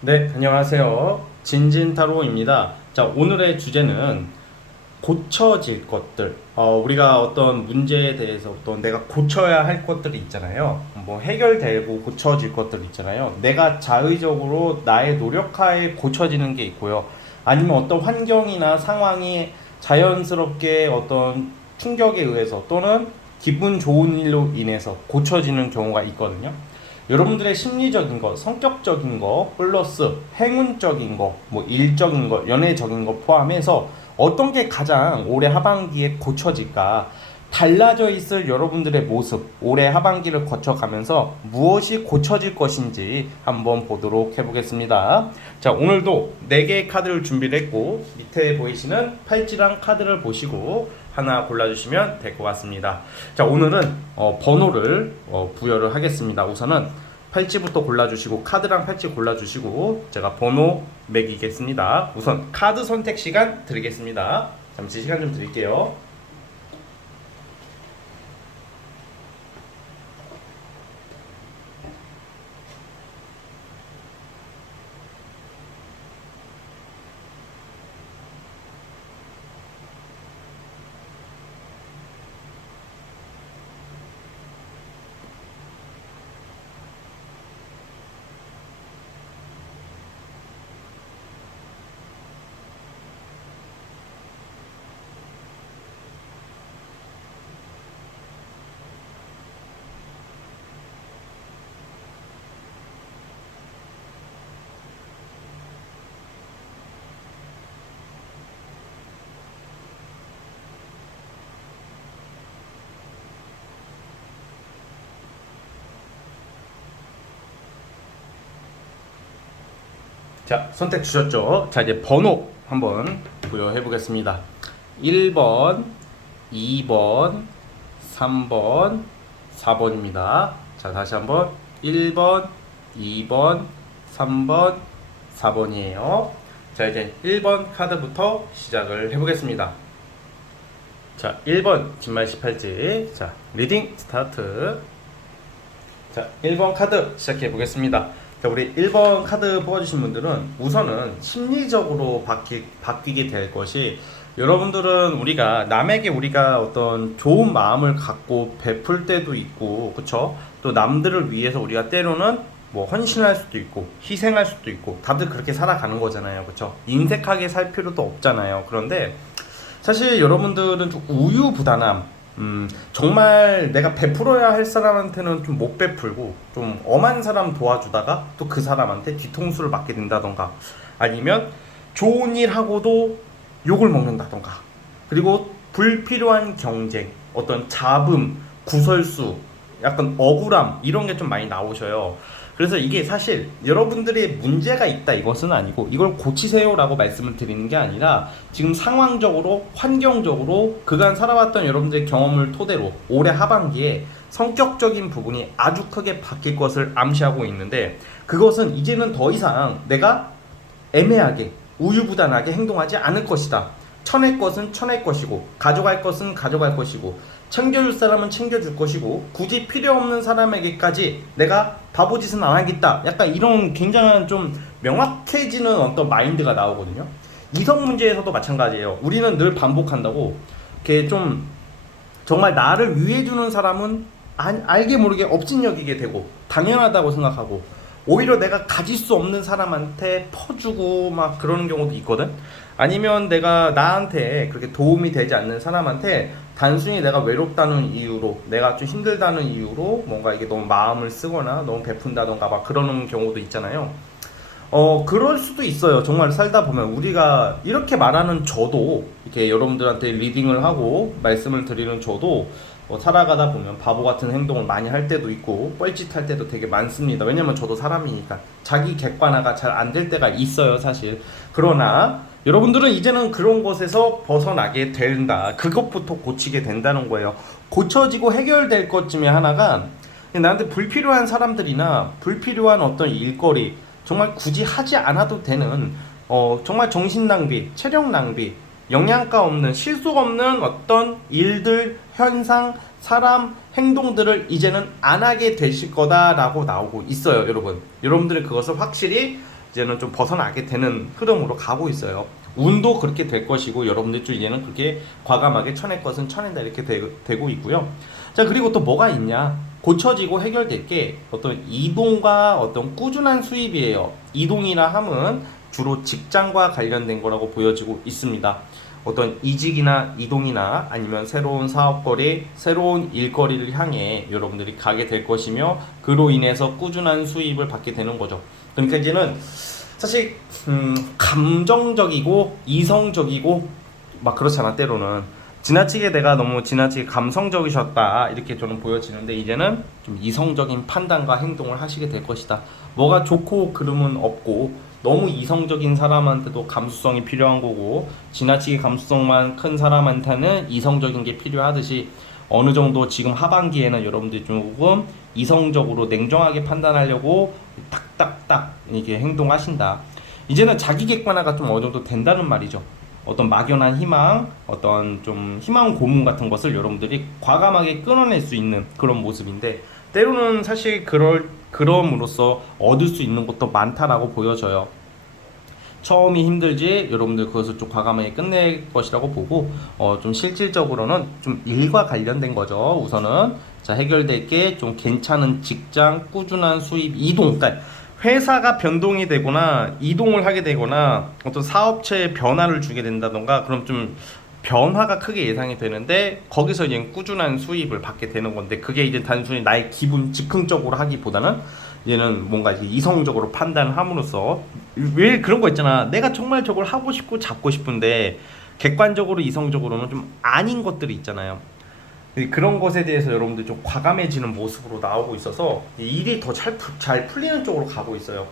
네, 안녕하세요. 진진타로입니다. 자, 오늘의 주제는 고쳐질 것들. 어, 우리가 어떤 문제에 대해서 어떤 내가 고쳐야 할 것들이 있잖아요. 뭐 해결되고 고쳐질 것들 있잖아요. 내가 자의적으로 나의 노력하에 고쳐지는 게 있고요. 아니면 어떤 환경이나 상황이 자연스럽게 어떤 충격에 의해서 또는 기분 좋은 일로 인해서 고쳐지는 경우가 있거든요. 여러분들의 심리적인 거, 성격적인 거, 플러스 행운적인 거, 뭐 일적인 거, 연애적인 거 포함해서 어떤 게 가장 올해 하반기에 고쳐질까? 달라져 있을 여러분들의 모습, 올해 하반기를 거쳐가면서 무엇이 고쳐질 것인지 한번 보도록 해보겠습니다. 자, 오늘도 4개의 카드를 준비를 했고, 밑에 보이시는 팔찌랑 카드를 보시고 하나 골라주시면 될 것 같습니다. 자, 오늘은 어, 번호를 어, 부여를 하겠습니다. 우선은 팔찌부터 골라주시고, 카드랑 팔찌 골라주시고, 제가 번호 매기겠습니다. 우선 카드 선택 시간 드리겠습니다. 잠시 시간 좀 드릴게요. 자, 선택 주셨죠? 자, 이제 번호 한번 부여해 보겠습니다. 1번, 2번, 3번, 4번입니다. 자, 다시 한번 1번, 2번, 3번, 4번이에요. 자, 이제 1번 카드부터 시작을 해 보겠습니다. 자, 1번 진말 18지. 자, 리딩 스타트. 자, 1번 카드 시작해 보겠습니다. 자, 우리 1번 카드 뽑아주신 분들은 우선은 심리적으로 바뀌, 바뀌게 될 것이 여러분들은 우리가 남에게 우리가 어떤 좋은 마음을 갖고 베풀 때도 있고, 그쵸? 또 남들을 위해서 우리가 때로는 뭐 헌신할 수도 있고, 희생할 수도 있고, 다들 그렇게 살아가는 거잖아요. 그쵸? 인색하게 살 필요도 없잖아요. 그런데 사실 여러분들은 좀 우유부단함, 음, 정말 내가 베풀어야 할 사람한테는 좀 못 베풀고 좀 엄한 사람 도와주다가 또 그 사람한테 뒤통수를 맞게 된다던가 아니면 좋은 일 하고도 욕을 먹는다던가 그리고 불필요한 경쟁 어떤 잡음 구설수 약간 억울함 이런 게 좀 많이 나오셔요 그래서 이게 사실 여러분들의 문제가 있다 이것은 아니고 이걸 고치세요라고 말씀을 드리는 게 아니라 지금 상황적으로 환경적으로 그간 살아왔던 여러분들의 경험을 토대로 올해 하반기에 성격적인 부분이 아주 크게 바뀔 것을 암시하고 있는데 그것은 이제는 더 이상 내가 애매하게 우유부단하게 행동하지 않을 것이다. 쳐낼 것은 쳐낼 것이고 가져갈 것은 가져갈 것이고 챙겨줄 사람은 챙겨줄 것이고 굳이 필요 없는 사람에게까지 내가 바보짓은 안 하겠다. 약간 이런 굉장한 좀 명확해지는 어떤 마인드가 나오거든요. 이성 문제에서도 마찬가지예요. 우리는 늘 반복한다고 이렇게 좀 정말 나를 위해주는 사람은 알, 알게 모르게 업신여기게 되고 당연하다고 생각하고 오히려 내가 가질 수 없는 사람한테 퍼주고 막 그러는 경우도 있거든. 아니면 내가 나한테 그렇게 도움이 되지 않는 사람한테 단순히 내가 외롭다는 이유로 내가 좀 힘들다는 이유로 뭔가 이게 너무 마음을 쓰거나 너무 베푼다던가 막 그러는 경우도 있잖아요. 어, 그럴 수도 있어요. 정말 살다 보면 우리가 이렇게 말하는 저도 이렇게 여러분들한테 리딩을 하고 말씀을 드리는 저도 어, 살아가다 보면 바보 같은 행동을 많이 할 때도 있고 뻘짓할 때도 되게 많습니다. 왜냐면 저도 사람이니까 자기 객관화가 잘 안 될 때가 있어요, 사실. 그러나 여러분들은 이제는 그런 것에서 벗어나게 된다. 그것부터 고치게 된다는 거예요. 고쳐지고 해결될 것 중에 하나가 나한테 불필요한 사람들이나 불필요한 어떤 일거리 정말 굳이 하지 않아도 되는 어, 정말 정신 낭비, 체력 낭비, 영양가 없는 실속 없는 어떤 일들, 현상, 사람, 행동들을 이제는 안 하게 되실 거다라고 나오고 있어요, 여러분. 여러분들은 그것을 확실히 이제는 좀 벗어나게 되는 흐름으로 가고 있어요. 운도 그렇게 될 것이고 여러분들 좀 이제는 그렇게 과감하게 쳐낼 것은 쳐낸다 이렇게 되, 되고 있고요. 자 그리고 또 뭐가 있냐? 고쳐지고 해결될 게 어떤 이동과 어떤 꾸준한 수입이에요. 이동이라 함은 주로 직장과 관련된 거라고 보여지고 있습니다. 어떤 이직이나 이동이나 아니면 새로운 사업거리, 새로운 일거리를 향해 여러분들이 가게 될 것이며 그로 인해서 꾸준한 수입을 받게 되는 거죠. 그러니까 이제는 사실 음, 감정적이고 이성적이고 막 그렇잖아 때로는 지나치게 내가 너무 지나치게 감성적이셨다 이렇게 저는 보여지는데 이제는 좀 이성적인 판단과 행동을 하시게 될 것이다. 뭐가 좋고 그름은 없고 너무 이성적인 사람한테도 감수성이 필요한 거고 지나치게 감수성만 큰 사람한테는 이성적인 게 필요하듯이 어느 정도 지금 하반기에는 여러분들이 조금 이성적으로 냉정하게 판단하려고 딱딱딱 이렇게 행동하신다. 이제는 자기 객관화가 좀 어느 정도 된다는 말이죠. 어떤 막연한 희망, 어떤 좀 희망 고문 같은 것을 여러분들이 과감하게 끊어낼 수 있는 그런 모습인데 때로는 사실 그럴 그럼으로써 얻을 수 있는 것도 많다라고 보여져요. 처음이 힘들지 여러분들 그것을 좀 과감하게 끝낼 것이라고 보고 어 좀 실질적으로는 좀 일과 관련된 거죠. 우선은 자 해결될 게 좀 괜찮은 직장 꾸준한 수입 이동. 그러니까 회사가 변동이 되거나 이동을 하게 되거나 어떤 사업체에 변화를 주게 된다던가 그럼 좀 변화가 크게 예상이 되는데 거기서 이제 꾸준한 수입을 받게 되는 건데 그게 이제 단순히 나의 기분 즉흥적으로 하기보다는 얘는 뭔가 이성적으로 판단함으로써 왜 그런 거 있잖아 내가 정말 저걸 하고 싶고 잡고 싶은데 객관적으로 이성적으로는 좀 아닌 것들이 있잖아요 그런 것에 대해서 여러분들 좀 과감해지는 모습으로 나오고 있어서 이 일이 더 잘 잘 풀리는 쪽으로 가고 있어요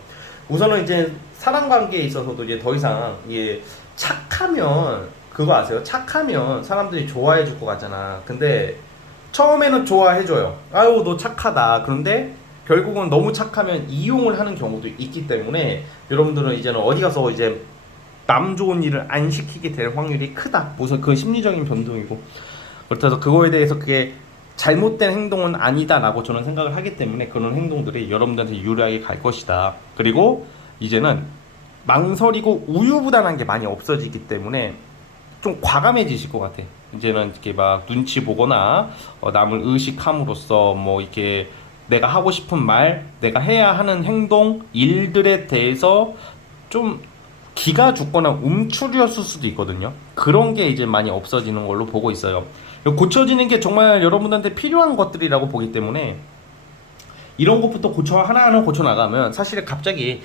우선은 이제 사람 관계에 있어서도 이제 더 이상 이게 착하면 그거 아세요? 착하면 사람들이 좋아해 줄 것 같잖아. 근데 처음에는 좋아해 줘요. 아유, 너 착하다. 그런데 결국은 너무 착하면 이용을 하는 경우도 있기 때문에 여러분들은 이제는 어디 가서 이제 남 좋은 일을 안 시키게 될 확률이 크다. 우선 그 심리적인 변동이고. 그렇다고 그거에 대해서 그게 잘못된 행동은 아니다라고 저는 생각을 하기 때문에 그런 행동들이 여러분들한테 유리하게 갈 것이다. 그리고 이제는 망설이고 우유부단한 게 많이 없어지기 때문에 좀 과감해지실 것 같아. 이제는 이렇게 막 눈치 보거나 어, 남을 의식함으로써 뭐 이렇게 내가 하고 싶은 말, 내가 해야 하는 행동, 일들에 대해서 좀 기가 죽거나 움츠렸을 수도 있거든요. 그런 게 이제 많이 없어지는 걸로 보고 있어요. 고쳐지는 게 정말 여러분한테 필요한 것들이라고 보기 때문에 이런 것부터 고쳐 하나하나 고쳐 나가면 사실 갑자기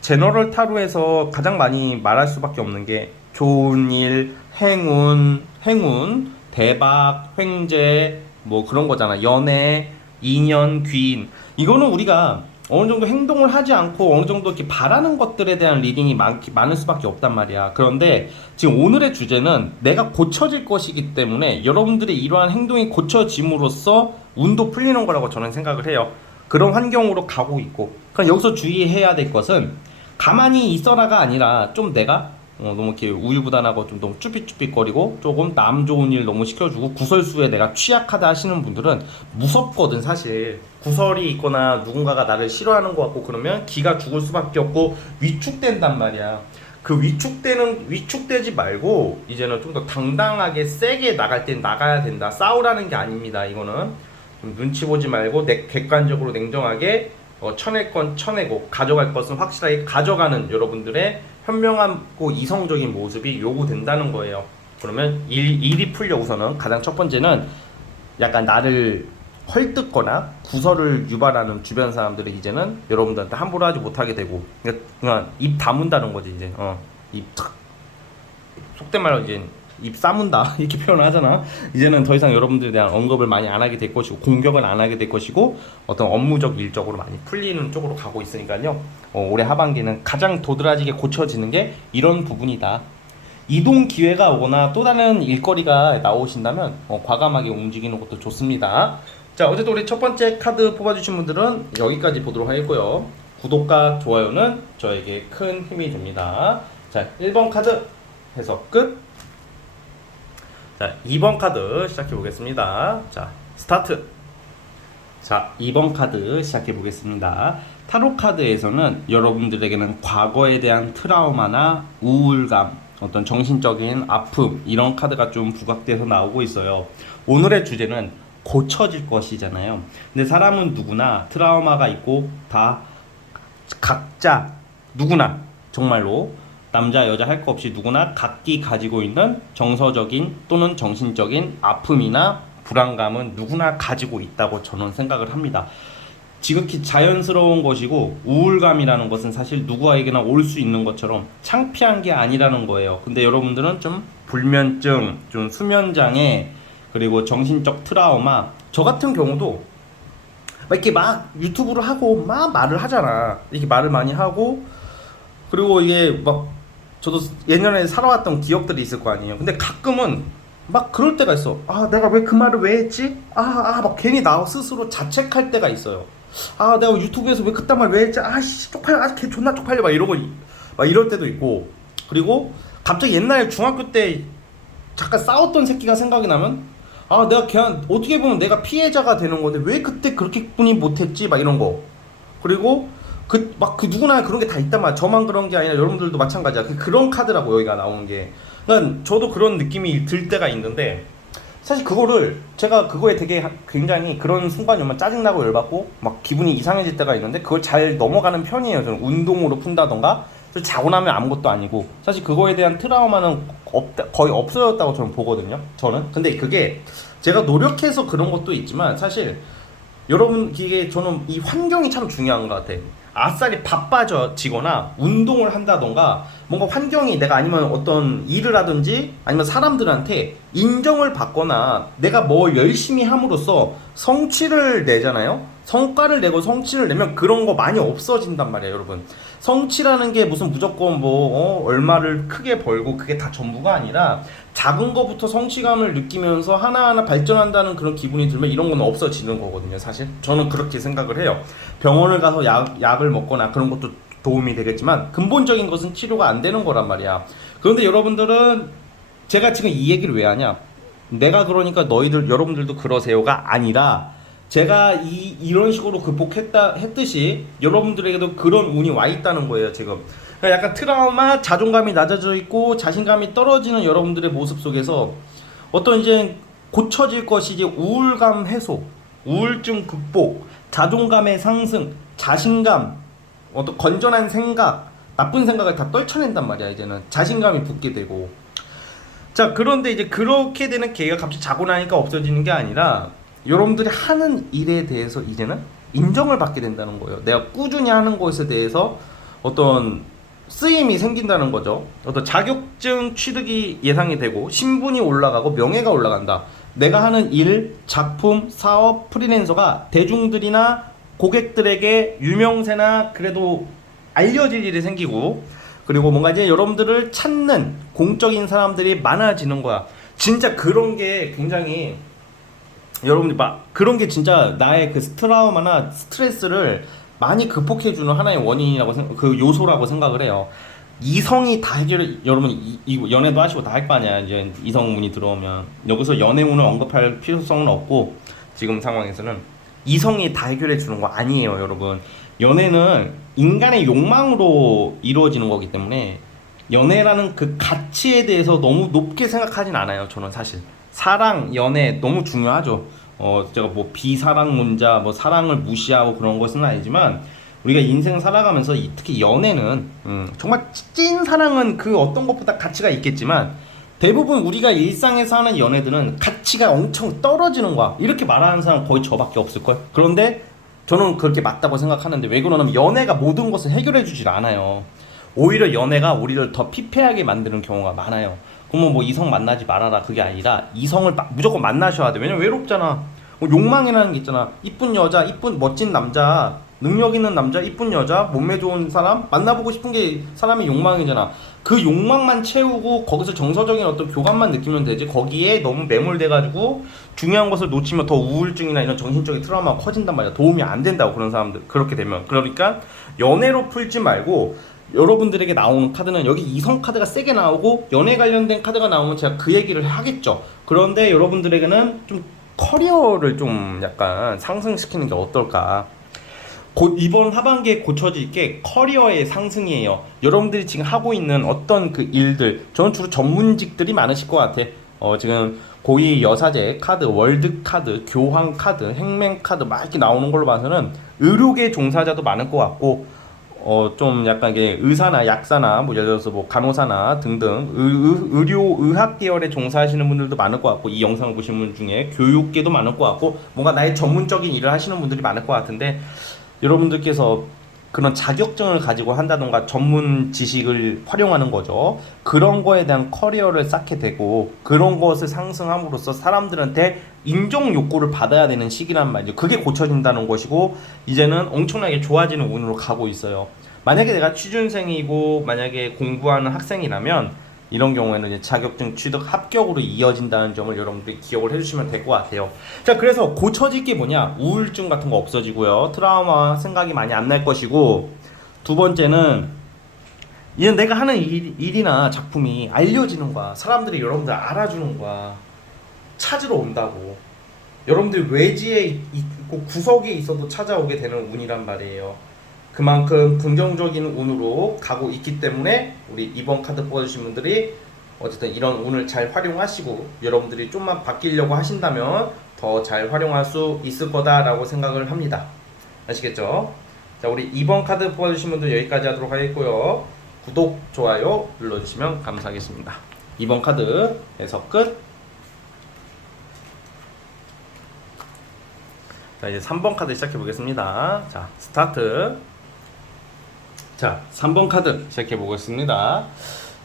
제너럴 타로에서 가장 많이 말할 수밖에 없는 게 좋은 일, 행운, 행운, 대박, 횡재 뭐 그런 거잖아. 연애, 인연, 귀인. 이거는 우리가 어느 정도 행동을 하지 않고 어느 정도 이렇게 바라는 것들에 대한 리딩이 많, 많을 수밖에 없단 말이야. 그런데 지금 오늘의 주제는 내가 고쳐질 것이기 때문에 여러분들의 이러한 행동이 고쳐짐으로써 운도 풀리는 거라고 저는 생각을 해요. 그런 환경으로 가고 있고. 그럼 여기서 주의해야 될 것은 가만히 있어라가 아니라 좀 내가 어, 너무 이렇게 우유부단하고 좀 너무 쭈삣쭈삣거리고 조금 남 좋은 일 너무 시켜주고 구설수에 내가 취약하다 하시는 분들은 무섭거든 사실. 구설이 있거나 누군가가 나를 싫어하는 것 같고 그러면 기가 죽을 수밖에 없고 위축된단 말이야. 그 위축되는 위축되지 말고 이제는 좀 더 당당하게 세게 나갈 땐 나가야 된다. 싸우라는 게 아닙니다 이거는. 좀 눈치 보지 말고 내 객관적으로 냉정하게 어, 쳐낼 건 쳐내고 가져갈 것은 확실하게 가져가는 여러분들의 현명하고 이성적인 모습이 요구된다는 거예요. 그러면 일, 일이 풀려 우선은 가장 첫 번째는 약간 나를 헐뜯거나 구설을 유발하는 주변 사람들이 이제는 여러분들한테 함부로 하지 못하게 되고 그러니까 그냥 입 다문다는 거지 이제 어 입 속된 말로 이제 입 싸문다. 이렇게 표현을 하잖아. 이제는 더 이상 여러분들에 대한 언급을 많이 안 하게 될 것이고 공격을 안 하게 될 것이고 어떤 업무적 일적으로 많이 풀리는 쪽으로 가고 있으니까요. 어, 올해 하반기는 가장 도드라지게 고쳐지는 게 이런 부분이다. 이동 기회가 오거나 또 다른 일거리가 나오신다면 어, 과감하게 움직이는 것도 좋습니다. 자 어쨌든 우리 첫 번째 카드 뽑아주신 분들은 여기까지 보도록 하겠고요. 구독과 좋아요는 저에게 큰 힘이 됩니다. 자 1번 카드 해석 끝 자, 2번 카드 시작해 보겠습니다. 자, 스타트. 자, 2번 카드 시작해 보겠습니다. 타로 카드에서는 여러분들에게는 과거에 대한 트라우마나 우울감, 어떤 정신적인 아픔 이런 카드가 좀 부각돼서 나오고 있어요. 오늘의 주제는 고쳐질 것이잖아요. 근데 사람은 누구나 트라우마가 있고 다 각자 누구나 정말로 남자 여자 할 거 없이 누구나 각기 가지고 있는 정서적인 또는 정신적인 아픔이나 불안감은 누구나 가지고 있다고 저는 생각을 합니다. 지극히 자연스러운 것이고 우울감이라는 것은 사실 누구에게나 올 수 있는 것처럼 창피한 게 아니라는 거예요. 근데 여러분들은 좀 불면증, 좀 수면 장애, 그리고 정신적 트라우마 저 같은 경우도 막 이렇게 막 유튜브를 하고 막 말을 하잖아. 이렇게 말을 많이 하고 그리고 이게 막 저도 예전에 살아왔던 기억들이 있을 거 아니에요. 근데 가끔은 막 그럴 때가 있어. 아, 내가 왜 그 말을 왜 했지? 아, 아, 막 괜히 나 스스로 자책할 때가 있어요. 아, 내가 유튜브에서 왜 그딴 말 왜 했지? 아, 씨, 쪽팔려. 아, 걔 존나 쪽팔려. 막 이러고, 이- 막 이럴 때도 있고. 그리고 갑자기 옛날에 중학교 때 잠깐 싸웠던 새끼가 생각이 나면 아, 내가 걔한 어떻게 보면 내가 피해자가 되는 건데 왜 그때 그렇게 뿐이 못했지? 막 이런 거. 그리고 그 막 그 누구나 그런 게 다 있단 말이야. 저만 그런 게 아니라 여러분들도 마찬가지야. 그- 그런 카드라고 여기가 나오는 게. 그러니까 저도 그런 느낌이 들 때가 있는데 사실 그거를 제가 그거에 되게 하- 굉장히 그런 순간이 오면 짜증나고 열받고 막 기분이 이상해질 때가 있는데 그걸 잘 넘어가는 편이에요. 저는 운동으로 푼다던가 또 자고 나면 아무것도 아니고 사실 그거에 대한 트라우마는 없다, 거의 없어졌다고 저는 보거든요. 저는 근데 그게 제가 노력해서 그런 것도 있지만 사실 여러분 이게 저는 이 환경이 참 중요한 것 같아. 아싸리 바빠지거나 운동을 한다던가 뭔가 환경이 내가 아니면 어떤 일을 하든지 아니면 사람들한테 인정을 받거나 내가 뭐 열심히 함으로써 성취를 내잖아요. 성과를 내고 성취를 내면 그런 거 많이 없어진단 말이에요, 여러분. 성취라는 게 무슨 무조건 뭐 어, 얼마를 크게 벌고 그게 다 전부가 아니라 작은 거부터 성취감을 느끼면서 하나하나 발전한다는 그런 기분이 들면 이런 건 없어지는 거거든요, 사실. 저는 그렇게 생각을 해요. 병원을 가서 약, 약을 먹거나 그런 것도 도움이 되겠지만 근본적인 것은 치료가 안 되는 거란 말이야. 그런데 여러분들은 제가 지금 이 얘기를 왜 하냐? 내가 그러니까 너희들 여러분들도 그러세요가 아니라 제가 이 이런 식으로 극복했다 했듯이 여러분들에게도 그런 운이 와 있다는 거예요 지금. 그러니까 약간 트라우마, 자존감이 낮아져 있고 자신감이 떨어지는 여러분들의 모습 속에서 어떤 이제 고쳐질 것이 이제 우울감 해소, 우울증 극복, 자존감의 상승, 자신감, 어떤 건전한 생각, 나쁜 생각을 다 떨쳐낸단 말이야 이제는 자신감이 붙게 되고. 자 그런데 이제 그렇게 되는 계기가 갑자기 자고 나니까 없어지는 게 아니라 여러분들이 하는 일에 대해서 이제는 인정을 받게 된다는 거예요. 내가 꾸준히 하는 것에 대해서 어떤 쓰임이 생긴다는 거죠. 어떤 자격증 취득이 예상이 되고 신분이 올라가고 명예가 올라간다. 내가 하는 일, 작품, 사업, 프리랜서가 대중들이나 고객들에게 유명세나 그래도 알려질 일이 생기고 그리고 뭔가 이제 여러분들을 찾는 공적인 사람들이 많아지는 거야. 진짜 그런 게 굉장히 여러분들 막 그런 게 진짜 나의 그 트라우마나 스트레스를 많이 극복해주는 하나의 원인이라고 생각, 그 요소라고 생각을 해요. 이성이 다 해결 여러분 이, 이 연애도 하시고 다 할 거 아니야 이제 이성문이 들어오면 여기서 연애운을 언급할 필요성은 없고 지금 상황에서는 이성이 다 해결해 주는 거 아니에요 여러분. 연애는 인간의 욕망으로 이루어지는 거기 때문에 연애라는 그 가치에 대해서 너무 높게 생각하진 않아요 저는 사실. 사랑 연애 너무 중요하죠. 어 제가 뭐 비사랑문자 뭐 사랑을 무시하고 그런 것은 아니지만 우리가 인생 살아가면서 이- 특히 연애는 음, 정말 찐 사랑은 그 어떤 것보다 가치가 있겠지만 대부분 우리가 일상에서 하는 연애들은 가치가 엄청 떨어지는 거야. 이렇게 말하는 사람 거의 저밖에 없을걸? 그런데 저는 그렇게 맞다고 생각하는데 왜 그러냐면 연애가 모든 것을 해결해 주질 않아요. 오히려 연애가 우리를 더 피폐하게 만드는 경우가 많아요. 그러면 뭐 이성 만나지 말아라. 그게 아니라 이성을 마- 무조건 만나셔야 돼. 왜냐면 외롭잖아. 뭐 욕망이라는 게 있잖아. 이쁜 여자 이쁜 멋진 남자 능력 있는 남자 이쁜 여자 몸매 좋은 사람 만나보고 싶은 게 사람의 욕망이잖아. 그 욕망만 채우고 거기서 정서적인 어떤 교감만 느끼면 되지. 거기에 너무 매몰돼 가지고 중요한 것을 놓치면 더 우울증이나 이런 정신적인 트라우마가 커진단 말이야. 도움이 안 된다고 그런 사람들 그렇게 되면. 그러니까 연애로 풀지 말고 여러분들에게 나오는 카드는 여기 이성 카드가 세게 나오고 연애 관련된 카드가 나오면 제가 그 얘기를 하겠죠. 그런데 여러분들에게는 좀 커리어를 좀 약간 상승시키는 게 어떨까 곧 이번 하반기에 고쳐질 게 커리어의 상승이에요. 여러분들이 지금 하고 있는 어떤 그 일들, 저는 주로 전문직들이 많으실 것 같아. 어, 지금 고위 여사제 카드, 월드 카드, 교황 카드, 행맹 카드 막 이렇게 나오는 걸로 봐서는 의료계 종사자도 많을 것 같고, 어, 좀 약간 이게 의사나 약사나 뭐 예를 들어서 뭐 간호사나 등등 의, 의, 의 료 의학 계열에 종사하시는 분들도 많을 것 같고 이 영상을 보시는 분 중에 교육계도 많을 것 같고 뭔가 나의 전문적인 일을 하시는 분들이 많을 것 같은데 여러분들께서 그런 자격증을 가지고 한다던가 전문 지식을 활용하는 거죠. 그런 거에 대한 커리어를 쌓게 되고 그런 것을 상승함으로써 사람들한테 인정 욕구를 받아야 되는 시기란 말이죠. 그게 고쳐진다는 것이고 이제는 엄청나게 좋아지는 운으로 가고 있어요. 만약에 내가 취준생이고 만약에 공부하는 학생이라면 이런 경우에는 이제 자격증 취득 합격으로 이어진다는 점을 여러분들이 기억을 해주시면 될 것 같아요. 자, 그래서 고쳐질 게 뭐냐? 우울증 같은 거 없어지고요. 트라우마 생각이 많이 안 날 것이고, 두 번째는 이제 내가 하는 일, 일이나 작품이 알려지는 거야. 사람들이 여러분들 알아주는 거야. 찾으러 온다고. 여러분들 외지에 있고 구석에 있어도 찾아오게 되는 운이란 말이에요. 그만큼 긍정적인 운으로 가고 있기 때문에 우리 이번 카드 뽑아주신 분들이 어쨌든 이런 운을 잘 활용하시고 여러분들이 좀만 바뀌려고 하신다면 더 잘 활용할 수 있을 거다라고 생각을 합니다. 아시겠죠? 자, 우리 이번 카드 뽑아주신 분들 여기까지 하도록 하겠고요. 구독, 좋아요 눌러주시면 감사하겠습니다. 이번 카드에서 끝. 자, 이제 3번 카드 시작해 보겠습니다. 자, 스타트. 자, 3번 카드 시작해 보겠습니다.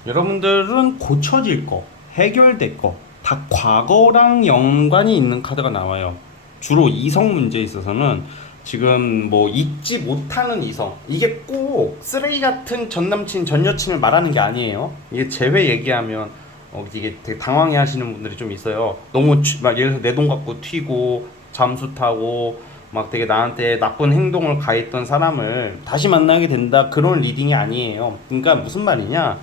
여러분들은 고쳐질 거, 해결될 거, 다 과거랑 연관이 있는 카드가 나와요. 주로 이성 문제에 있어서는 지금 뭐 잊지 못하는 이성 이게 꼭 쓰레기 같은 전 남친 전 여친을 말하는 게 아니에요. 이게 재회 얘기하면 어 이게 되게 당황해 하시는 분들이 좀 있어요. 너무 쥐- 막 예를 들어 내 돈 갖고 튀고 잠수 타고 막 되게 나한테 나쁜 행동을 가했던 사람을 다시 만나게 된다 그런 리딩이 아니에요. 그러니까 무슨 말이냐?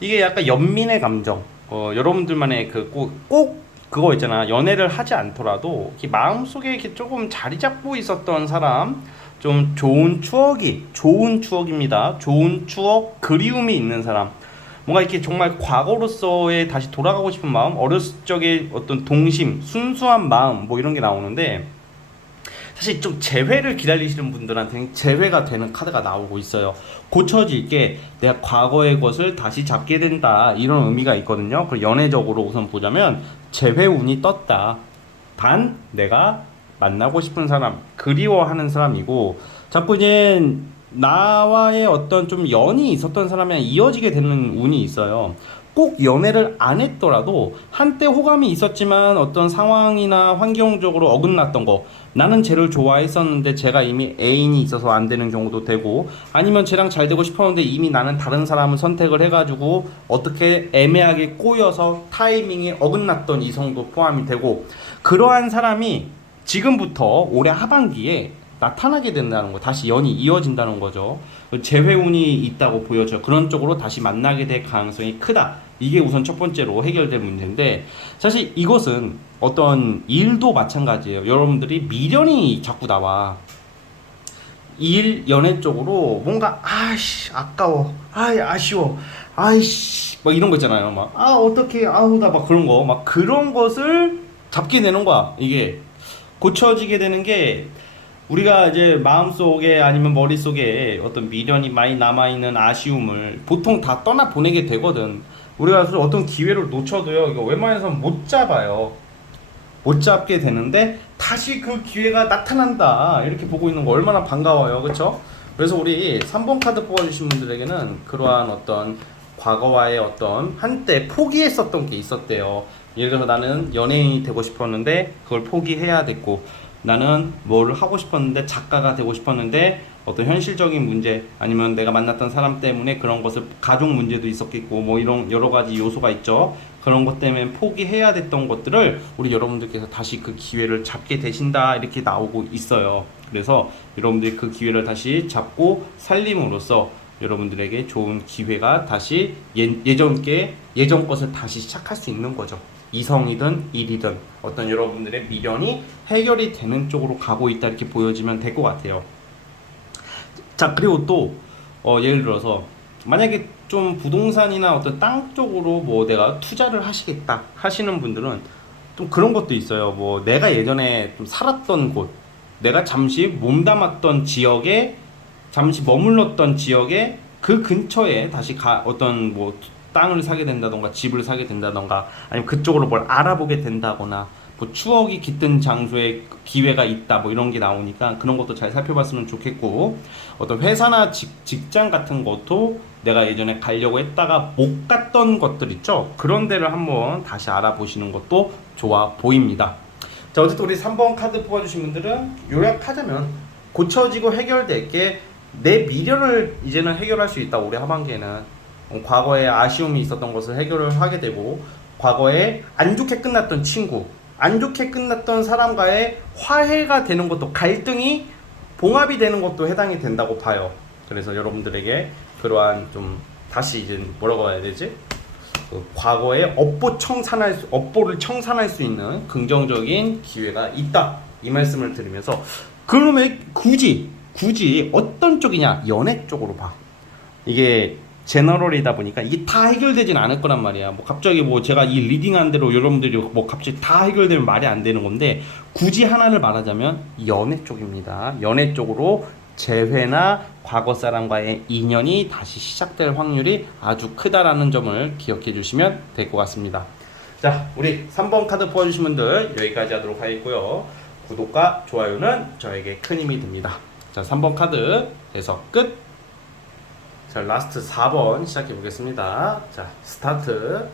이게 약간 연민의 감정. 어, 여러분들만의 그꼭꼭 그거 있잖아. 연애를 하지 않더라도 이렇게 마음속에 이렇게 조금 자리 잡고 있었던 사람 좀 좋은 추억이 좋은 추억입니다. 좋은 추억, 그리움이 있는 사람. 뭔가 이렇게 정말 과거로서의 다시 돌아가고 싶은 마음, 어렸을 적의 어떤 동심, 순수한 마음 뭐 이런 게 나오는데 사실 좀 재회를 기다리시는 분들한테는 재회가 되는 카드가 나오고 있어요. 고쳐질 게 내가 과거의 것을 다시 잡게 된다 이런 의미가 있거든요. 그리고 연애적으로 우선 보자면 재회 운이 떴다. 단 내가 만나고 싶은 사람, 그리워하는 사람이고 자꾸 이제 나와의 어떤 좀 연이 있었던 사람이랑 이어지게 되는 운이 있어요. 꼭 연애를 안 했더라도 한때 호감이 있었지만 어떤 상황이나 환경적으로 어긋났던 거 나는 쟤를 좋아했었는데 제가 이미 애인이 있어서 안 되는 경우도 되고 아니면 쟤랑 잘 되고 싶었는데 이미 나는 다른 사람을 선택을 해가지고 어떻게 애매하게 꼬여서 타이밍이 어긋났던 이성도 포함이 되고 그러한 사람이 지금부터 올해 하반기에 나타나게 된다는 거, 다시 연이 이어진다는 거죠. 재회운이 있다고 보여져. 그런 쪽으로 다시 만나게 될 가능성이 크다. 이게 우선 첫 번째로 해결될 문제인데, 사실 이것은 어떤 일도 마찬가지예요. 여러분들이 미련이 자꾸 나와. 일 연애 쪽으로 뭔가 아씨 아까워 아이 아쉬워 아이씨 막 이런 거 있잖아요 막 아 어떻게 아우 나 막 그런 거 막 그런 것을 잡게 되는 거야 이게 고쳐지게 되는 게 우리가 이제 마음속에 아니면 머릿속에 어떤 미련이 많이 남아있는 아쉬움을 보통 다 떠나 보내게 되거든. 우리가 어떤 기회를 놓쳐도요 이거 웬만해서는 못 잡아요. 못 잡게 되는데 다시 그 기회가 나타난다. 이렇게 보고 있는 거 얼마나 반가워요. 그렇죠? 그래서 우리 3번 카드 뽑아주신 분들에게는 그러한 어떤 과거와의 어떤 한때 포기했었던 게 있었대요. 예를 들어 나는 연예인이 되고 싶었는데 그걸 포기해야 됐고 나는 뭘 하고 싶었는데 작가가 되고 싶었는데 어떤 현실적인 문제 아니면 내가 만났던 사람 때문에 그런 것을 가족 문제도 있었겠고 뭐 이런 여러 가지 요소가 있죠. 그런 것 때문에 포기해야 됐던 것들을 우리 여러분들께서 다시 그 기회를 잡게 되신다 이렇게 나오고 있어요. 그래서 여러분들이 그 기회를 다시 잡고 살림으로써 여러분들에게 좋은 기회가 다시 예, 예전께 예전 것을 다시 시작할 수 있는 거죠. 이성이든 일이든 어떤 여러분들의 미련이 해결이 되는 쪽으로 가고 있다 이렇게 보여지면 될 것 같아요. 자 그리고 또 어, 예를 들어서 만약에 좀 부동산이나 어떤 땅 쪽으로 뭐 내가 투자를 하시겠다 하시는 분들은 좀 그런 것도 있어요. 뭐 내가 예전에 좀 살았던 곳, 내가 잠시 몸담았던 지역에 잠시 머물렀던 지역에 그 근처에 다시 가 어떤 뭐 땅을 사게 된다던가 집을 사게 된다던가 아니면 그쪽으로 뭘 알아보게 된다거나 뭐 추억이 깃든 장소에 기회가 있다 뭐 이런 게 나오니까 그런 것도 잘 살펴봤으면 좋겠고 어떤 회사나 직, 직장 같은 것도 내가 예전에 가려고 했다가 못 갔던 것들 있죠? 그런 데를 한번 다시 알아보시는 것도 좋아 보입니다. 자 어쨌든 우리 3번 카드 뽑아주신 분들은 요약하자면 고쳐지고 해결될 게 내 미련을 이제는 해결할 수 있다. 올해 하반기에는. 어, 과거에 아쉬움이 있었던 것을 해결을 하게 되고 과거에 안 좋게 끝났던 친구 안 좋게 끝났던 사람과의 화해가 되는 것도 갈등이 봉합이 되는 것도 해당이 된다고 봐요. 그래서 여러분들에게 그러한 좀 다시 이제 뭐라고 해야 되지? 그 과거에 업보 청산할 수, 업보를 청산할 수 있는 긍정적인 기회가 있다. 이 말씀을 드리면서 그러면 굳이 굳이 어떤 쪽이냐? 연애 쪽으로 봐. 이게 제너럴이다 보니까 이게 다 해결되진 않을 거란 말이야. 뭐 갑자기 뭐 제가 이 리딩한 대로 여러분들이 뭐 갑자기 다 해결되면 말이 안 되는 건데 굳이 하나를 말하자면 연애 쪽입니다. 연애 쪽으로 재회나 과거 사람과의 인연이 다시 시작될 확률이 아주 크다라는 점을 기억해 주시면 될 것 같습니다. 자, 우리 3번 카드 뽑아주신 분들 여기까지 하도록 하겠고요. 구독과 좋아요는 저에게 큰 힘이 됩니다. 자, 3번 카드 해석 끝. 자, 라스트 4번 시작해 보겠습니다. 자, 스타트.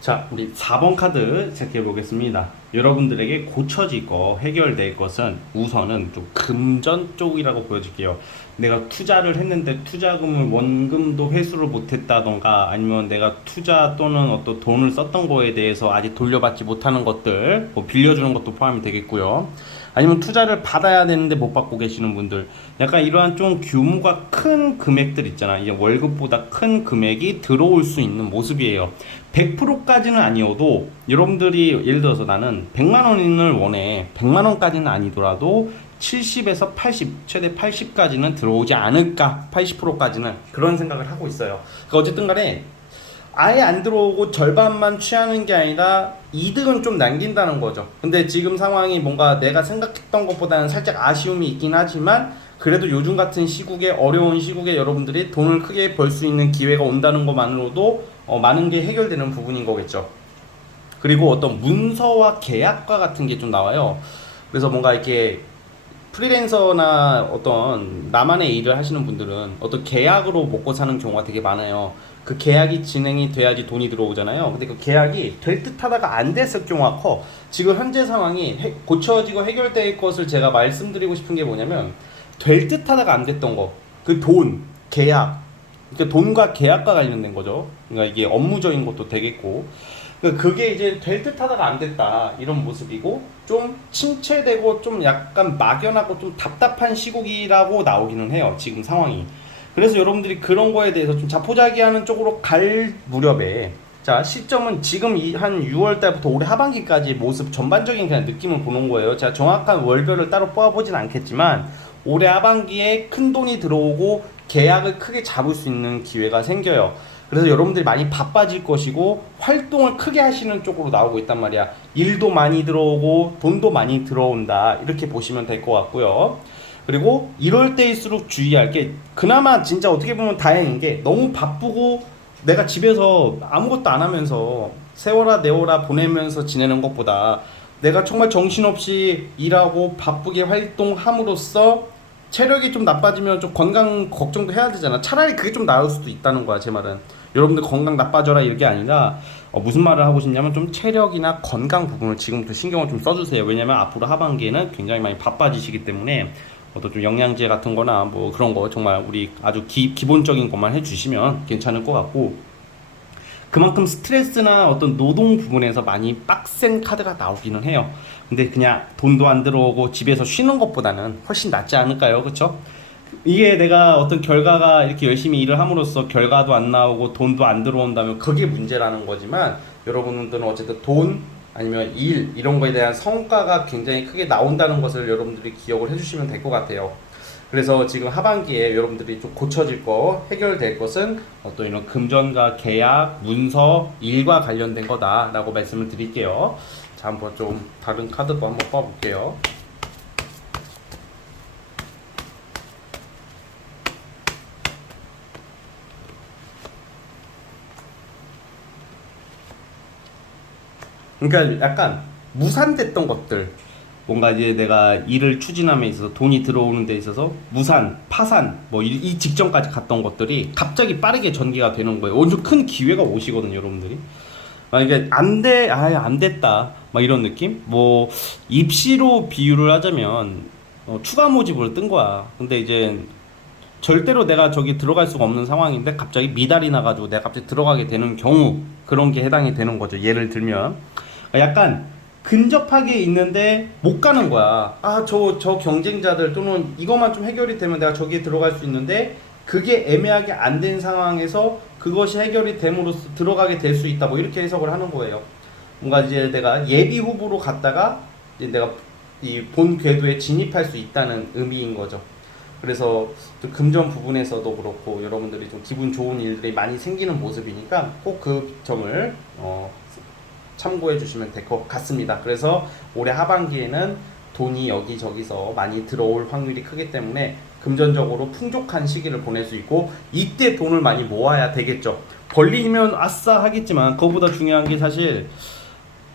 자, 우리 4번 카드 시작해 보겠습니다. 여러분들에게 고쳐지고 해결될 것은 우선은 좀 금전 쪽이라고 보여줄게요. 내가 투자를 했는데 투자금을 원금도 회수를 못했다던가 아니면 내가 투자 또는 어떤 돈을 썼던 거에 대해서 아직 돌려받지 못하는 것들, 뭐 빌려주는 것도 포함이 되겠고요. 아니면 투자를 받아야 되는데 못 받고 계시는 분들. 약간 이러한 좀 규모가 큰 금액들 있잖아 이제 월급보다 큰 금액이 들어올 수 있는 모습이에요. 100%까지는 아니어도 여러분들이 예를 들어서 나는 100만 원을 원해. 100만 원까지는 아니더라도 70에서 80 최대 80까지는 들어오지 않을까 80%까지는 그런 생각을 하고 있어요 그러니까 어쨌든 간에 아예 안 들어오고 절반만 취하는 게 아니라 이득은 좀 남긴다는 거죠. 근데 지금 상황이 뭔가 내가 생각했던 것보다는 살짝 아쉬움이 있긴 하지만 그래도 요즘 같은 시국에 어려운 시국에 여러분들이 돈을 크게 벌 수 있는 기회가 온다는 것만으로도 어, 많은 게 해결되는 부분인 거겠죠. 그리고 어떤 문서와 계약과 같은 게 좀 나와요. 그래서 뭔가 이렇게 프리랜서나 어떤 나만의 일을 하시는 분들은 어떤 계약으로 먹고 사는 경우가 되게 많아요. 그 계약이 진행이 돼야지 돈이 들어오잖아요. 근데 그 계약이 될 듯 하다가 안 됐을 경우가 커. 지금 현재 상황이 해- 고쳐지고 해결될 것을 제가 말씀드리고 싶은 게 뭐냐면 될 듯 하다가 안 됐던 거. 그 돈, 계약. 그러니까 돈과 계약과 관련된 거죠. 그러니까 이게 업무적인 것도 되겠고. 그러니까 그게 이제 될 듯하다가 안 됐다 이런 모습이고 좀 침체되고 좀 약간 막연하고 좀 답답한 시국이라고 나오기는 해요 지금 상황이. 그래서 여러분들이 그런 거에 대해서 좀 자포자기하는 쪽으로 갈 무렵에 자 시점은 지금 이 한 6월 달부터 올해 하반기까지 모습 전반적인 그냥 느낌을 보는 거예요. 제가 정확한 월별을 따로 뽑아보진 않겠지만 올해 하반기에 큰 돈이 들어오고 계약을 크게 잡을 수 있는 기회가 생겨요 그래서 여러분들이 많이 바빠질 것이고 활동을 크게 하시는 쪽으로 나오고 있단 말이야. 일도 많이 들어오고 돈도 많이 들어온다. 이렇게 보시면 될 것 같고요. 그리고 이럴 때일수록 주의할 게 그나마 진짜 어떻게 보면 다행인 게 너무 바쁘고 내가 집에서 아무것도 안 하면서 세월아 내월아 보내면서 지내는 것보다 내가 정말 정신없이 일하고 바쁘게 활동함으로써 체력이 좀 나빠지면 좀 건강 걱정도 해야 되잖아. 차라리 그게 좀 나을 수도 있다는 거야, 제 말은. 여러분들 건강 나빠져라 이게 아니라 어, 무슨 말을 하고 싶냐면 좀 체력이나 건강 부분을 지금부터 신경을 좀 써주세요. 왜냐면 앞으로 하반기에는 굉장히 많이 바빠지시기 때문에 어떤 좀 영양제 같은 거나 뭐 그런 거 정말 우리 아주 기, 기본적인 것만 해주시면 괜찮을 것 같고 그만큼 스트레스나 어떤 노동 부분에서 많이 빡센 카드가 나오기는 해요. 근데 그냥 돈도 안 들어오고 집에서 쉬는 것보다는 훨씬 낫지 않을까요? 그쵸? 이게 내가 어떤 결과가 이렇게 열심히 일을 함으로써 결과도 안 나오고 돈도 안 들어온다면 그게 문제라는 거지만 여러분들은 어쨌든 돈 아니면 일 이런 거에 대한 성과가 굉장히 크게 나온다는 것을 여러분들이 기억을 해주시면 될 것 같아요. 그래서 지금 하반기에 여러분들이 좀 고쳐질 거, 해결될 것은 어떤 이런 금전과 계약, 문서, 일과 관련된 거다라고 말씀을 드릴게요. 자, 한번 좀 다른 카드도 한번 뽑아볼게요. 그러니까 약간 무산됐던 것들 뭔가 이제 내가 일을 추진함에 있어서 돈이 들어오는 데 있어서 무산, 파산 뭐 이 직전까지 갔던 것들이 갑자기 빠르게 전개가 되는 거예요. 완전 큰 기회가 오시거든요, 여러분들이. 만약에 안 돼, 아예 안 됐다, 막 이런 느낌? 뭐 입시로 비유를 하자면 어, 추가 모집을 뜬 거야. 근데 이제 절대로 내가 저기 들어갈 수가 없는 상황인데 갑자기 미달이 나가지고 내가 갑자기 들어가게 되는 경우 그런 게 해당이 되는 거죠. 예를 들면 약간 근접하게 있는데 못 가는 거야. 아, 저, 저 경쟁자들 또는 이것만 좀 해결이 되면 내가 저기에 들어갈 수 있는데 그게 애매하게 안 된 상황에서 그것이 해결이 됨으로써 들어가게 될 수 있다. 뭐 이렇게 해석을 하는 거예요. 뭔가 이제 내가 예비 후보로 갔다가 내가 이 본 궤도에 진입할 수 있다는 의미인 거죠. 그래서 좀 금전 부분에서도 그렇고 여러분들이 좀 기분 좋은 일들이 많이 생기는 모습이니까 꼭 그 점을 어, 참고해 주시면 될 것 같습니다. 그래서 올해 하반기에는 돈이 여기저기서 많이 들어올 확률이 크기 때문에 금전적으로 풍족한 시기를 보낼 수 있고 이때 돈을 많이 모아야 되겠죠. 벌리면 아싸 하겠지만 그거보다 중요한 게 사실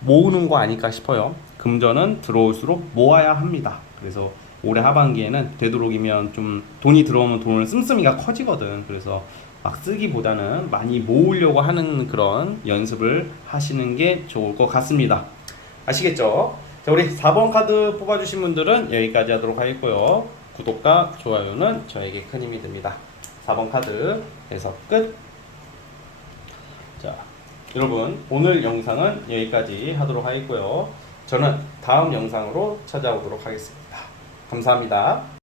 모으는 거 아닐까 싶어요. 금전은 들어올수록 모아야 합니다. 그래서 올해 하반기에는 되도록이면 좀 돈이 들어오면 돈을 씀씀이가 커지거든. 그래서 막 쓰기보다는 많이 모으려고 하는 그런 연습을 하시는 게 좋을 것 같습니다. 아시겠죠? 자, 우리 4번 카드 뽑아주신 분들은 여기까지 하도록 하겠고요. 구독과 좋아요는 저에게 큰 힘이 됩니다. 4번 카드 해서 끝. 자, 여러분 오늘 영상은 여기까지 하도록 하겠고요. 저는 다음 영상으로 찾아오도록 하겠습니다. 감사합니다.